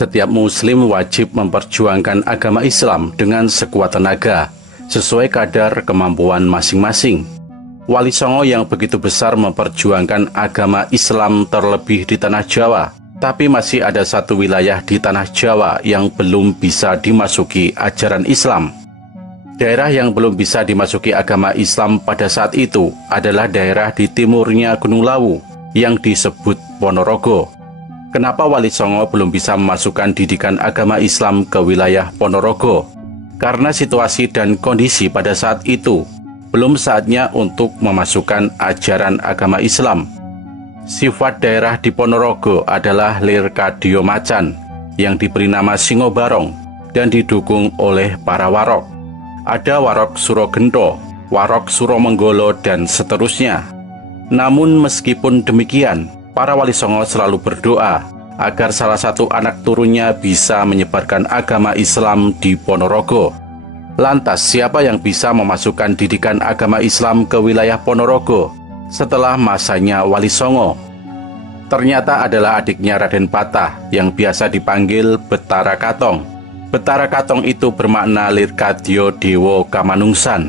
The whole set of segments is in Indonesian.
Setiap muslim wajib memperjuangkan agama Islam dengan sekuat tenaga, sesuai kadar kemampuan masing-masing. Wali Songo yang begitu besar memperjuangkan agama Islam terlebih di Tanah Jawa, tapi masih ada satu wilayah di Tanah Jawa yang belum bisa dimasuki ajaran Islam. Daerah yang belum bisa dimasuki agama Islam pada saat itu adalah daerah di timurnya Gunung Lawu yang disebut Ponorogo. Kenapa Wali Songo belum bisa memasukkan didikan agama Islam ke wilayah Ponorogo? Karena situasi dan kondisi pada saat itu belum saatnya untuk memasukkan ajaran agama Islam. Sifat daerah di Ponorogo adalah Lirkadio Macan yang diberi nama Singo Barong dan didukung oleh para warok. Ada Warok Surogento, Warok Suromenggolo, dan seterusnya. Namun meskipun demikian, para Wali Songo selalu berdoa agar salah satu anak turunnya bisa menyebarkan agama Islam di Ponorogo. Lantas, siapa yang bisa memasukkan didikan agama Islam ke wilayah Ponorogo setelah masanya Wali Songo? Ternyata adalah adiknya Raden Patah yang biasa dipanggil Betara Katong. Betara Katong itu bermakna Lirkadio Dewo Kamanungsan.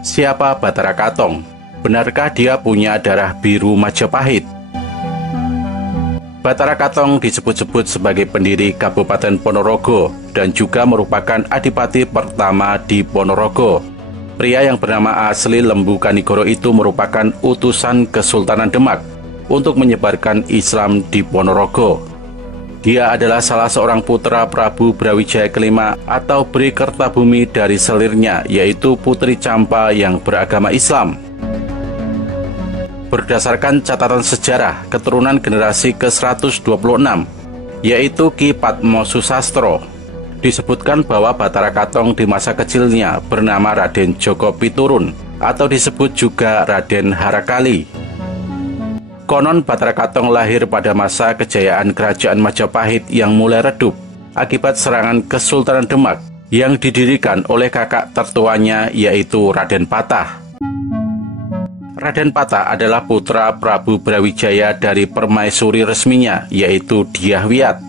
Siapa Betara Katong? Benarkah dia punya darah biru Majapahit? Betara Katong disebut-sebut sebagai pendiri Kabupaten Ponorogo dan juga merupakan adipati pertama di Ponorogo. Pria yang bernama asli Lembu Kanigoro itu merupakan utusan Kesultanan Demak untuk menyebarkan Islam di Ponorogo. Dia adalah salah seorang putra Prabu Brawijaya kelima atau Bri Kertabumi dari selirnya, yaitu Putri Campa yang beragama Islam. Berdasarkan catatan sejarah, keturunan generasi ke-126, yaitu Ki Padmo Susastro, disebutkan bahwa Betara Katong di masa kecilnya bernama Raden Joko Piturun atau disebut juga Raden Harakali. Konon Betara Katong lahir pada masa kejayaan Kerajaan Majapahit yang mulai redup akibat serangan Kesultanan Demak yang didirikan oleh kakak tertuanya yaitu Raden Patah. Raden Patah adalah putra Prabu Brawijaya dari permaisuri resminya yaitu Dyah Wiyat.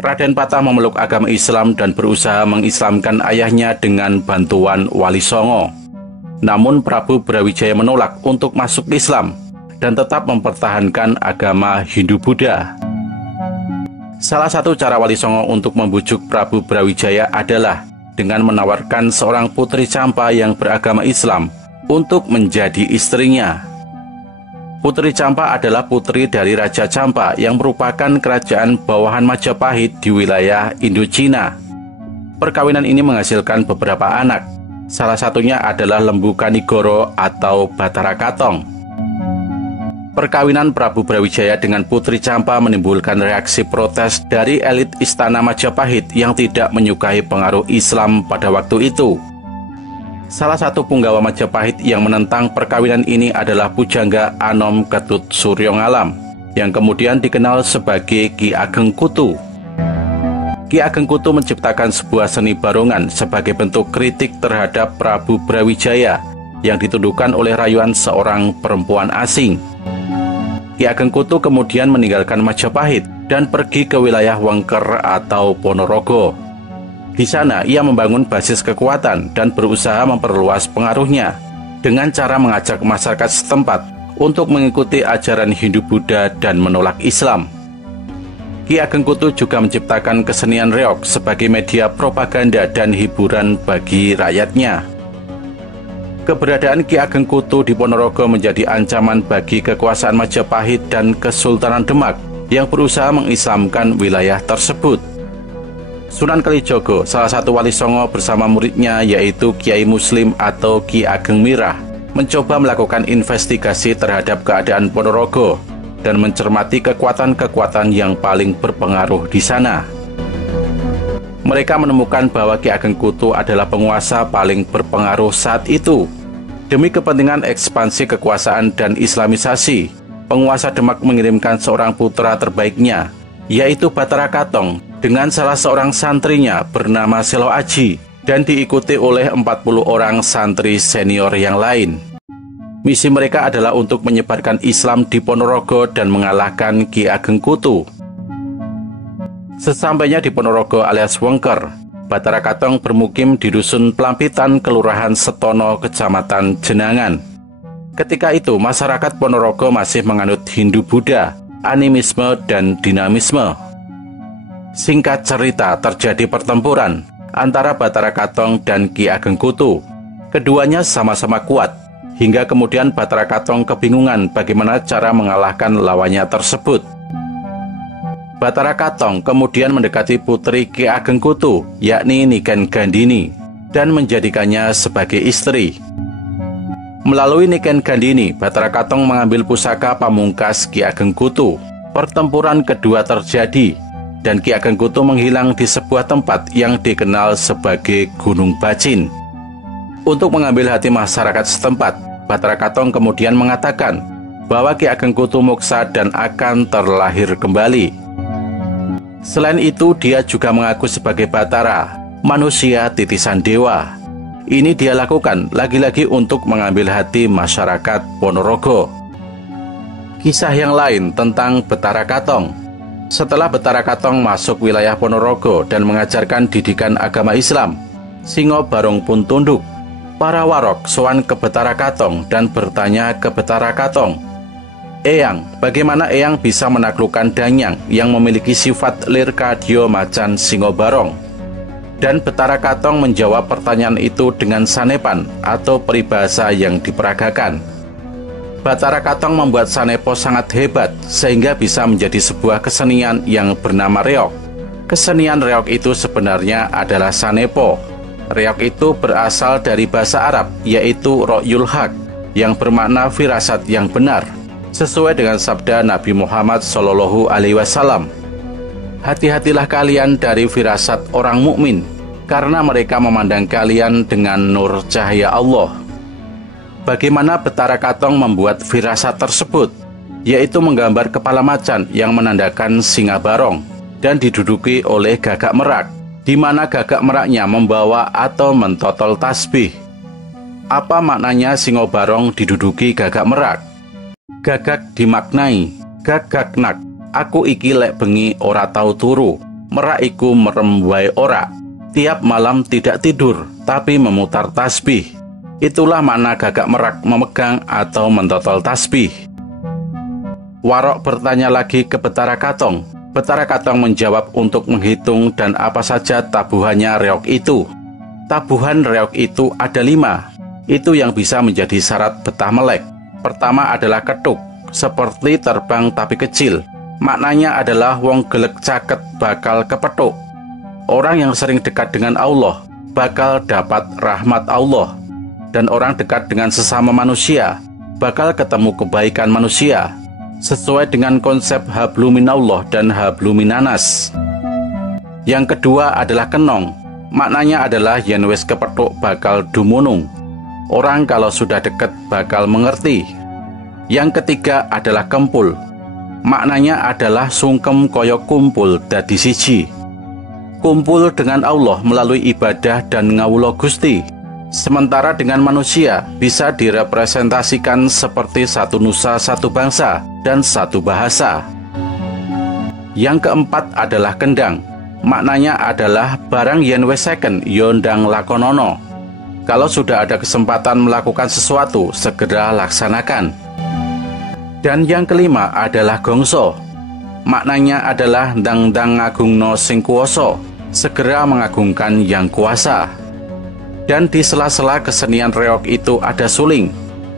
Raden Patah memeluk agama Islam dan berusaha mengislamkan ayahnya dengan bantuan Wali Songo. Namun Prabu Brawijaya menolak untuk masuk Islam dan tetap mempertahankan agama Hindu-Buddha. Salah satu cara Wali Songo untuk membujuk Prabu Brawijaya adalah dengan menawarkan seorang putri Campa yang beragama Islam untuk menjadi istrinya. Putri Campa adalah putri dari Raja Campa yang merupakan kerajaan bawahan Majapahit di wilayah Indochina. Perkawinan ini menghasilkan beberapa anak. Salah satunya adalah Lembu Kanigoro atau Betara Katong. Perkawinan Prabu Brawijaya dengan Putri Campa menimbulkan reaksi protes dari elit istana Majapahit yang tidak menyukai pengaruh Islam pada waktu itu. Salah satu punggawa Majapahit yang menentang perkawinan ini adalah Pujangga Anom Ketut Suryo-Ngalam, yang kemudian dikenal sebagai Ki Ageng Kutu. Ki Ageng Kutu menciptakan sebuah seni barongan sebagai bentuk kritik terhadap Prabu Brawijaya yang dituduhkan oleh rayuan seorang perempuan asing. Ki Ageng Kutu kemudian meninggalkan Majapahit dan pergi ke wilayah Wengker atau Ponorogo. Di sana ia membangun basis kekuatan dan berusaha memperluas pengaruhnya dengan cara mengajak masyarakat setempat untuk mengikuti ajaran Hindu-Buddha dan menolak Islam. Ki Ageng Kutu juga menciptakan kesenian reog sebagai media propaganda dan hiburan bagi rakyatnya. Keberadaan Ki Ageng Kutu di Ponorogo menjadi ancaman bagi kekuasaan Majapahit dan Kesultanan Demak yang berusaha mengislamkan wilayah tersebut. Sunan Kalijogo, salah satu Wali Songo bersama muridnya yaitu Kiai Muslim atau Ki Ageng Mirah, mencoba melakukan investigasi terhadap keadaan Ponorogo dan mencermati kekuatan-kekuatan yang paling berpengaruh di sana. Mereka menemukan bahwa Ki Ageng Kutu adalah penguasa paling berpengaruh saat itu. Demi kepentingan ekspansi kekuasaan dan islamisasi, penguasa Demak mengirimkan seorang putra terbaiknya, yaitu Betara Katong, dengan salah seorang santrinya bernama Selo Aji, dan diikuti oleh 40 orang santri senior yang lain. Misi mereka adalah untuk menyebarkan Islam di Ponorogo dan mengalahkan Ki Ageng Kutu. Sesampainya di Ponorogo alias Wengker, Bathara Katong bermukim di Dusun Pelampitan, Kelurahan Setono, Kecamatan Jenangan. Ketika itu, masyarakat Ponorogo masih menganut Hindu-Buddha, animisme, dan dinamisme. Singkat cerita, terjadi pertempuran antara Bathara Katong dan Ki Ageng Kutu. Keduanya sama-sama kuat, hingga kemudian Bathara Katong kebingungan bagaimana cara mengalahkan lawannya tersebut. Bathara Katong kemudian mendekati putri Ki Ageng Kutu, yakni Niken Gandini, dan menjadikannya sebagai istri. Melalui Niken Gandini, Bathara Katong mengambil pusaka pamungkas Ki Ageng Kutu. Pertempuran kedua terjadi, dan Ki Ageng Kutu menghilang di sebuah tempat yang dikenal sebagai Gunung Bacin. Untuk mengambil hati masyarakat setempat, Bathara Katong kemudian mengatakan bahwa Ki Ageng Kutu moksa dan akan terlahir kembali. Selain itu, dia juga mengaku sebagai Bathara, manusia titisan dewa. Ini dia lakukan lagi-lagi untuk mengambil hati masyarakat Ponorogo. Kisah yang lain tentang Bathara Katong. Setelah Bathara Katong masuk wilayah Ponorogo dan mengajarkan didikan agama Islam, Singo Barong pun tunduk. Para warok sowan ke Bathara Katong dan bertanya ke Bathara Katong, "Eyang, bagaimana Eyang bisa menaklukkan Danyang yang memiliki sifat lirkadio macan Singo Barong?" Dan Bathara Katong menjawab pertanyaan itu dengan sanepan atau peribahasa yang diperagakan. Bathara Katong membuat sanepo sangat hebat sehingga bisa menjadi sebuah kesenian yang bernama reog. Kesenian reog itu sebenarnya adalah sanepo. Reog itu berasal dari bahasa Arab, yaitu ro'yul haq, yang bermakna firasat yang benar, sesuai dengan sabda Nabi Muhammad SAW. "Hati-hatilah kalian dari firasat orang mukmin, karena mereka memandang kalian dengan nur cahaya Allah." Bagaimana Bathara Katong membuat firasat tersebut? Yaitu menggambar kepala macan yang menandakan singa barong dan diduduki oleh gagak merak, di mana gagak meraknya membawa atau mentotol tasbih. Apa maknanya Singo Barong diduduki gagak merak? Gagak dimaknai, gagak-nak, aku iki lek bengi ora tau turu, merak iku merem wae ora, tiap malam tidak tidur, tapi memutar tasbih. Itulah makna gagak merak memegang atau mentotol tasbih. Warok bertanya lagi ke Bathara Katong. Bathara Katong menjawab untuk menghitung dan apa saja tabuhannya reog itu. Tabuhan reog itu ada 5. Itu yang bisa menjadi syarat betah melek. Pertama adalah ketuk, seperti terbang tapi kecil. Maknanya adalah wong gelek caket bakal kepethuk. Orang yang sering dekat dengan Allah bakal dapat rahmat Allah. Dan orang dekat dengan sesama manusia bakal ketemu kebaikan manusia, sesuai dengan konsep habluminallah dan habluminanas. Yang kedua adalah kenong. Maknanya adalah yen wis kepethuk bakal dumunung. Orang kalau sudah dekat bakal mengerti. Yang ketiga adalah kempul. Maknanya adalah sungkem koyo kumpul dadi siji. Kumpul dengan Allah melalui ibadah dan ngawula Gusti. Sementara dengan manusia bisa direpresentasikan seperti satu nusa, satu bangsa, dan satu bahasa. Yang keempat adalah kendang. Maknanya adalah barang yen wis seken yo ndang lakonono. Kalau sudah ada kesempatan melakukan sesuatu, segera laksanakan. Dan yang kelima adalah gongso. Maknanya adalah ndang-ndang ngagungno sing kuwasa, segera mengagungkan yang kuasa. Dan di sela-sela kesenian reog itu ada suling.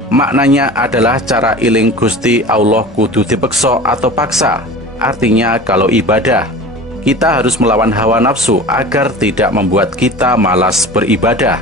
Maknanya adalah cara iling Gusti Allah kudu dipeksa atau paksa. Artinya kalau ibadah, kita harus melawan hawa nafsu agar tidak membuat kita malas beribadah.